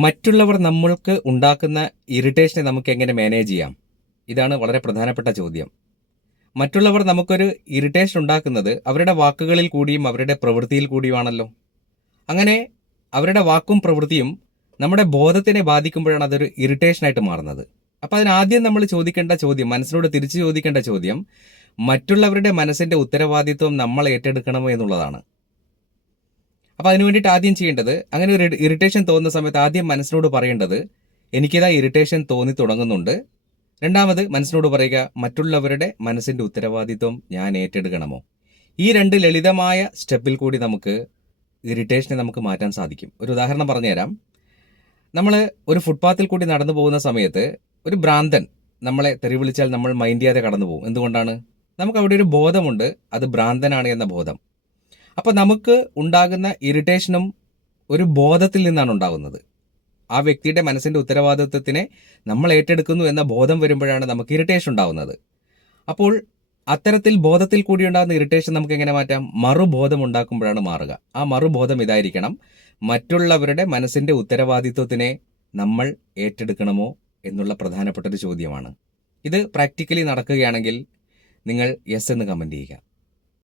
മറ്റുള്ളവർ നമ്മൾക്ക് ഉണ്ടാക്കുന്ന ഇറിറ്റേഷനെ നമുക്ക് എങ്ങനെ മാനേജ് ചെയ്യാം? ഇതാണ് വളരെ പ്രധാനപ്പെട്ട ചോദ്യം. മറ്റുള്ളവർ നമുക്കൊരു ഇറിറ്റേഷൻ ഉണ്ടാക്കുന്നത് അവരുടെ വാക്കുകളിൽ കൂടിയും അവരുടെ പ്രവൃത്തിയിൽ കൂടിയുമാണല്ലോ. അങ്ങനെ അവരുടെ വാക്കും പ്രവൃത്തിയും നമ്മുടെ ബോധത്തിനെ ബാധിക്കുമ്പോഴാണ് അതൊരു ഇറിറ്റേഷനായിട്ട് മാറുന്നത്. അപ്പോൾ അതിനാദ്യം നമ്മൾ ചോദിക്കേണ്ട ചോദ്യം, മനസ്സിനോട് തിരിച്ചു ചോദിക്കേണ്ട ചോദ്യം, മറ്റുള്ളവരുടെ മനസ്സിൻ്റെ ഉത്തരവാദിത്വം നമ്മൾ ഏറ്റെടുക്കണമോ എന്നുള്ളതാണ്. അപ്പോൾ അതിന് വേണ്ടിയിട്ട് ആദ്യം ചെയ്യേണ്ടത്, അങ്ങനെ ഒരു ഇറിറ്റേഷൻ തോന്നുന്ന സമയത്ത് ആദ്യം മനസ്സിനോട് പറയേണ്ടത്, എനിക്കിതാ ഇറിറ്റേഷൻ തോന്നി തുടങ്ങുന്നുണ്ട്. രണ്ടാമത് മനസ്സിനോട് പറയുക, മറ്റുള്ളവരുടെ മനസ്സിൻ്റെ ഉത്തരവാദിത്വം ഞാൻ ഏറ്റെടുക്കണമോ? ഈ രണ്ട് ലളിതമായ സ്റ്റെപ്പിൽ കൂടി നമുക്ക് ഇറിറ്റേഷനെ നമുക്ക് മാറ്റാൻ സാധിക്കും. ഒരു ഉദാഹരണം പറഞ്ഞുതരാം. നമ്മൾ ഒരു ഫുട്പാത്തിൽ കൂടി നടന്നു പോകുന്ന സമയത്ത് ഒരു ഭ്രാന്തൻ നമ്മളെ തെറി വിളിച്ചാൽ നമ്മൾ മൈൻഡ് ചെയ്യാതെ കടന്നു പോകും. എന്തുകൊണ്ടാണ്? നമുക്ക് അവിടെ ഒരു ബോധമുണ്ട്, അത് ഭ്രാന്തനാണ് എന്ന ബോധം. അപ്പോൾ നമുക്ക് ഉണ്ടാകുന്ന ഇറിറ്റേഷനും ഒരു ബോധത്തിൽ നിന്നാണ് ഉണ്ടാകുന്നത്. ആ വ്യക്തിയുടെ മനസ്സിൻ്റെ ഉത്തരവാദിത്വത്തിനെ നമ്മൾ ഏറ്റെടുക്കുന്നു എന്ന ബോധം വരുമ്പോഴാണ് നമുക്ക് ഇറിറ്റേഷൻ ഉണ്ടാകുന്നത്. അപ്പോൾ അത്തരത്തിൽ ബോധത്തിൽ കൂടി ഉണ്ടാകുന്ന ഇറിറ്റേഷൻ നമുക്ക് എങ്ങനെ മാറ്റാം? മറുബോധം ഉണ്ടാക്കുമ്പോഴാണ് മാറുക. ആ മറുബോധം ഇതായിരിക്കണം, മറ്റുള്ളവരുടെ മനസ്സിൻ്റെ ഉത്തരവാദിത്വത്തിനെ നമ്മൾ ഏറ്റെടുക്കണമോ എന്നുള്ള പ്രധാനപ്പെട്ട ഒരു ചോദ്യമാണ്. ഇത് പ്രാക്ടിക്കലി നടക്കുകയാണെങ്കിൽ നിങ്ങൾ യെസ് എന്ന് കമൻറ്റ് ചെയ്യുക.